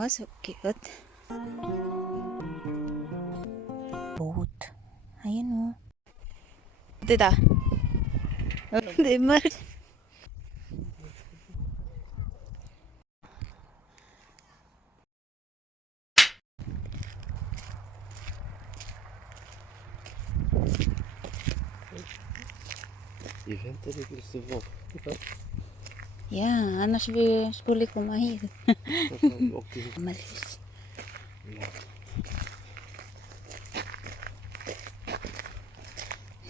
Oh, so cute. Boat. Ayan o. Tita. Di ba? Je väntar lite tills det var. Ja, annars skulle vi komma hit. Malis.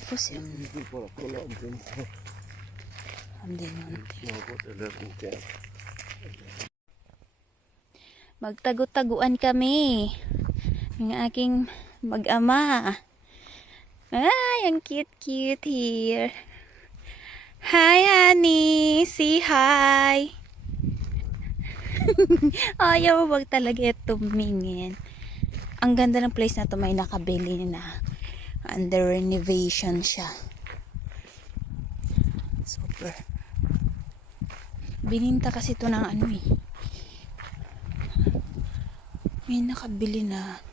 Får se Vi vill bara kolla om det är någon. något eller inte. Magtago-taguan kami. Ng aking mag-ama. Ay, ang cute-cute here. Hi, honey. Say hi. Ayaw, wag talaga tumingin. Ang ganda ng place na to, may nakabili na. Under renovation siya. Super. Bininta kasi to ng ano eh. May nakabili na.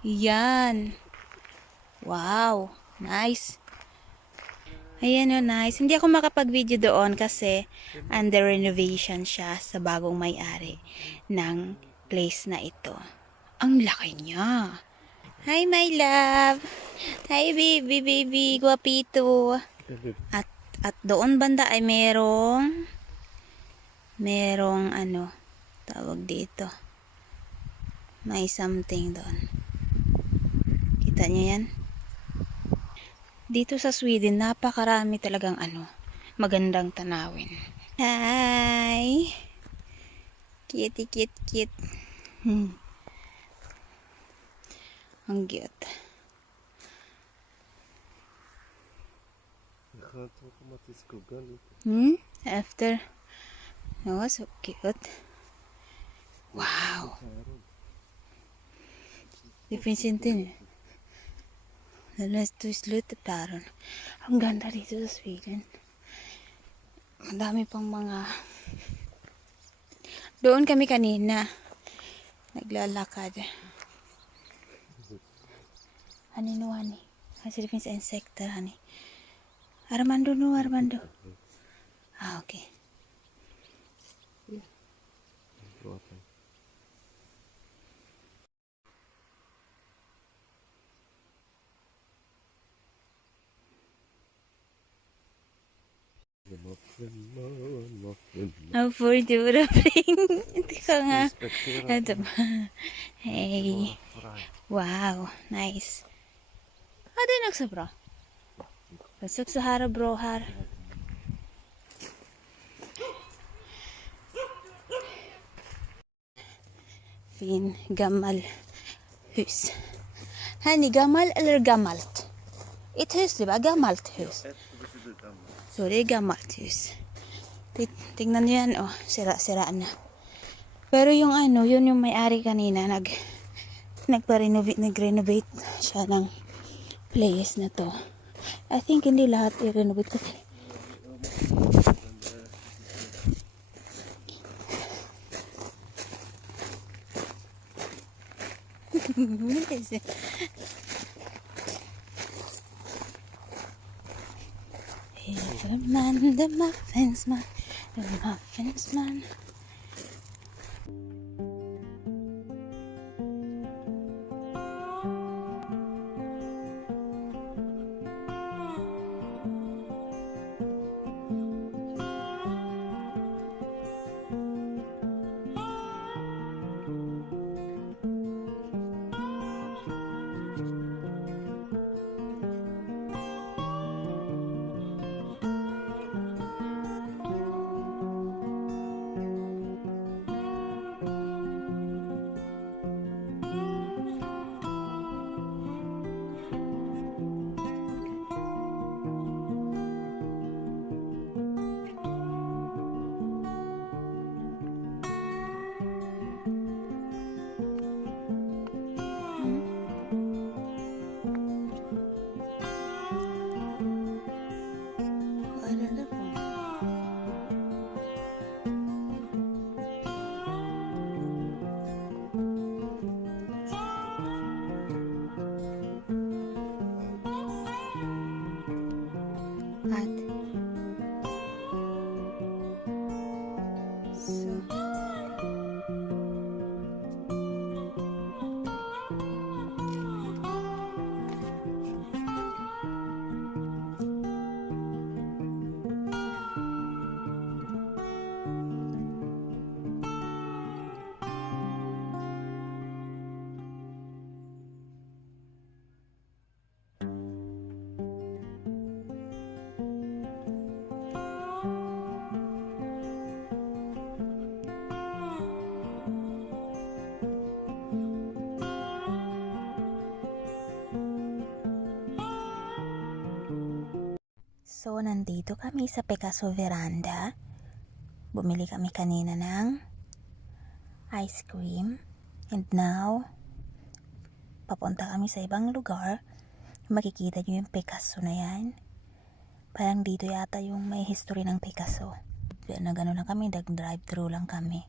Yan. Wow. Nice. Ayan o, nice. Hindi ako makapag-video doon kasi under renovation siya sa bagong may-ari ng place na ito. Ang laki niya. Hi, my love. Hi, baby. Guwapito. At doon banda ay merong ano, tawag dito. May something doon. Kita niyo yan? Dito sa Sweden, napakarami talagang ano, magandang tanawin. Hi! Cute. Ang cute. Skönt att komma till skuggan lite. After. Oh, so cute. Wow! Det finns inte nu. Den är i slutet där. Ang ganda dito sa Sweden. Madami pang mga... Doon kami kanina. Naglalakad. Hani no, hani. Kasi det finns insekter, hani. Armando. Ah, okej. Bra tänkt. Ang furdura ring. Hindi ka nga. Respektera. Ito ba? Hey. Wow. Nice. Ada nagsobra. Pasok sa hara bro har. Fin gammal hus. Hani gammal eller gammalt? Ett hus, det var gammalt hus. Så det är gammalt hus. Tingnan nyo yan, oh, sira na. Pero yung ano, yun yung may-ari kanina, nag-renovate siya ng place na to. I think hindi lahat i-renovate kasi. The muffins man. nandito kami sa Picasso Veranda. Bumili kami kanina ng ice cream. And now, papunta kami sa ibang lugar. Makikita nyo yung Picasso na yan. Parang dito yata yung may history ng Picasso. Nagano lang kami, nag-drive-thru lang kami.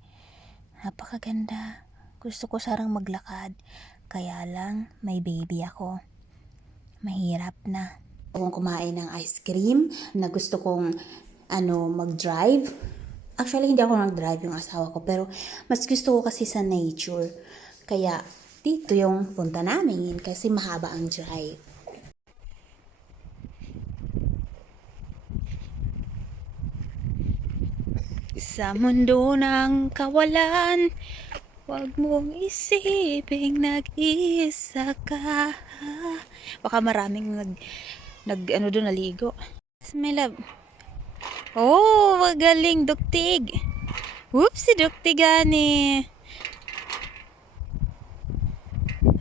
Napakaganda. Gusto ko sarang maglakad. Kaya lang, may baby ako. Mahirap na. Kung kumain ng ice cream na gusto kong mag-drive. Actually, hindi ako nag-drive yung asawa ko, pero mas gusto ko kasi sa nature. Kaya dito yung punta namin kasi mahaba ang drive. Sa mundo ng kawalan, huwag mong isiping nag-iisa ka. Baka maraming doon naligo. My love. Oh, magaling duktig. Whoops, si duktig gani.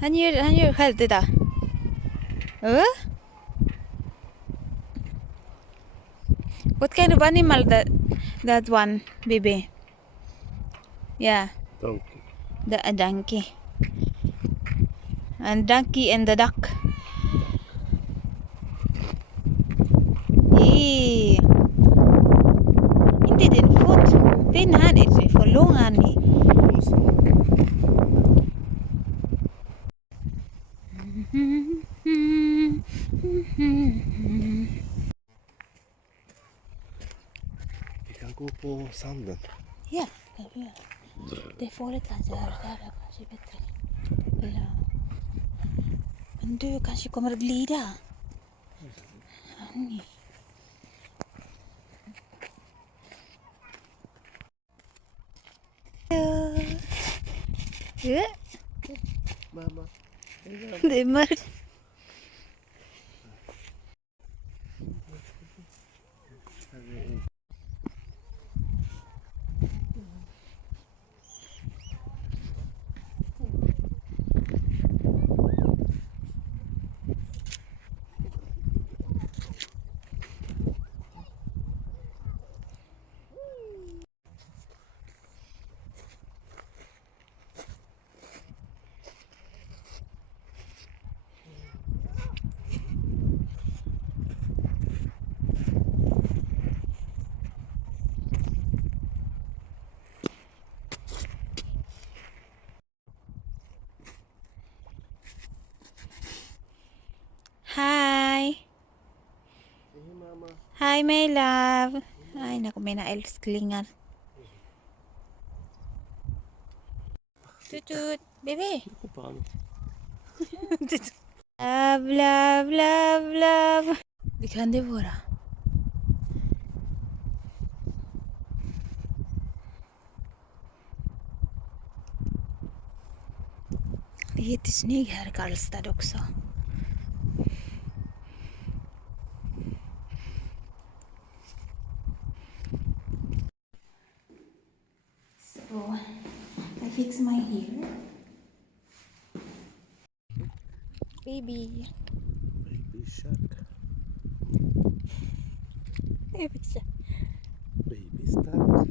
Hanyo, halt ita. Huh? What kind of animal that one, baby? Yeah, Donkey. a donkey. And donkey and the duck. Eh. Inte din fot. Den här är för lång ni. Vi kan gå på sanden. Ja, kan vi göra. Det är farligt kanske här. Där är kanske bättre. Ja. Men du kanske kommer att glida. Nej. Ja. Mamma. Det är mörkt. Hi. Hej mamma. Hi, my love. Ay, naku, may naelsklingan. Tutut. Bebe. Gå på han. Love, love, love, love. Det kan det vara. Det är jättesnygg här i Karlstad också. So, I fix my hair. Baby. Baby shark. Baby siya. Baby stark.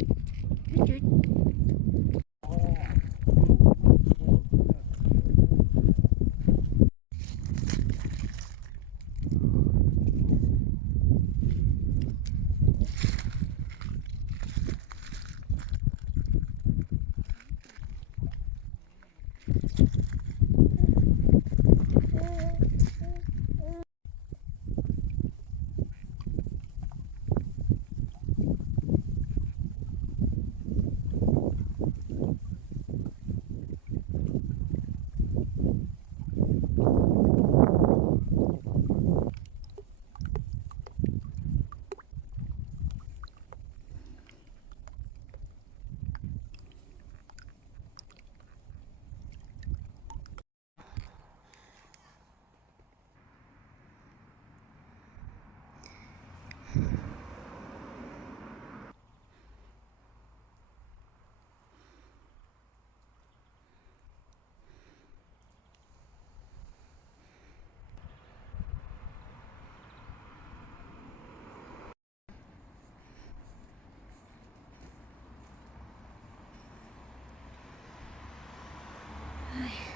Ay.